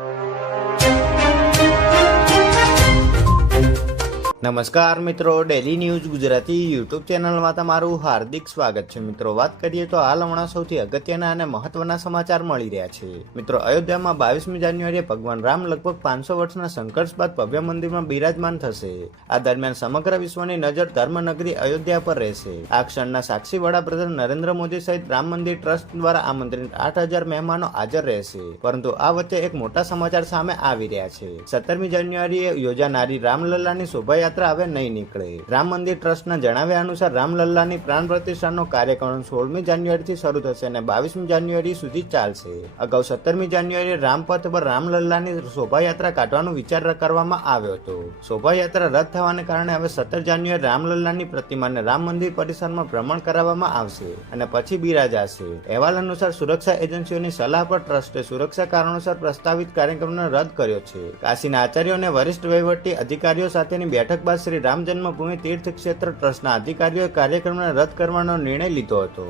you. નમસ્કાર મિત્રો daily news Gujarati YouTube ચેનલમાં તમારું હાર્દિક સ્વાગત છે. મિત્રો, વાત કરીએ તો હાલ હમણાં સૌથી અગત્યના અને મહત્વના સમાચાર મળી રહ્યા છે. મિત્રો, અયોધ્યામાં બાવીસમી જાન્યુઆરીએ ભગવાન રામ લગભગ પાંચસો વર્ષના સંઘર્ષ બાદ ભવ્ય મંદિરમાં બિરાજમાન થશે. આ દરમિયાન સમગ્ર વિશ્વની નજર ધર્મનગરી અયોધ્યા પર રહેશે. આ ક્ષણના સાક્ષી વડાપ્રધાન નરેન્દ્ર મોદી સહિત રામ મંદિર ટ્રસ્ટ દ્વારા આમંત્રિત આઠ હજાર મહેમાનો હાજર રહેશે. પરંતુ આ વચ્ચે એક મોટા સમાચાર સામે આવી રહ્યા છે. સત્તરમી જાન્યુઆરીએ યોજાનારી રામલલ્લાની શોભાયાત્રા હવે નહીં નીકળે. રામ મંદિર ટ્રસ્ટના જણાવ્યા અનુસાર રામલલ્લાની પ્રાણ પ્રતિષ્ઠાનો કાર્યક્રમ સોળમી જાન્યુઆરીથી શરૂ થશે અને બાવીસમી જાન્યુઆરી સુધી ચાલશે. અગાઉ સત્તરમી જાન્યુઆરીએ રામપથ પર રામલલ્લાની શોભાયાત્રા કાઢવાનો વિચાર કરવામાં આવ્યો હતો. શોભાયાત્રા રદ થવાને કારણે હવે સત્તર જાન્યુઆરી રામલલ્લાની પ્રતિમાને રામ મંદિર પરિસરમાં ભ્રમણ કરાવવામાં આવશે અને પછી બિરાજાશે. અહેવાલ અનુસાર સુરક્ષા એજન્સીઓની સલાહ પર ટ્રસ્ટે સુરક્ષા કારણોસર પ્રસ્તાવિત કાર્યક્રમને રદ કર્યો છે. કાશીના આચાર્યો અને વરિષ્ઠ વહીવટી અધિકારીઓ સાથેની બેઠક બાદ શ્રી રામ જન્મભૂમિ તીર્થ ક્ષેત્ર ટ્રસ્ટના અધિકારીઓએ કાર્યક્રમને રદ કરવાનો નિર્ણય લીધો હતો.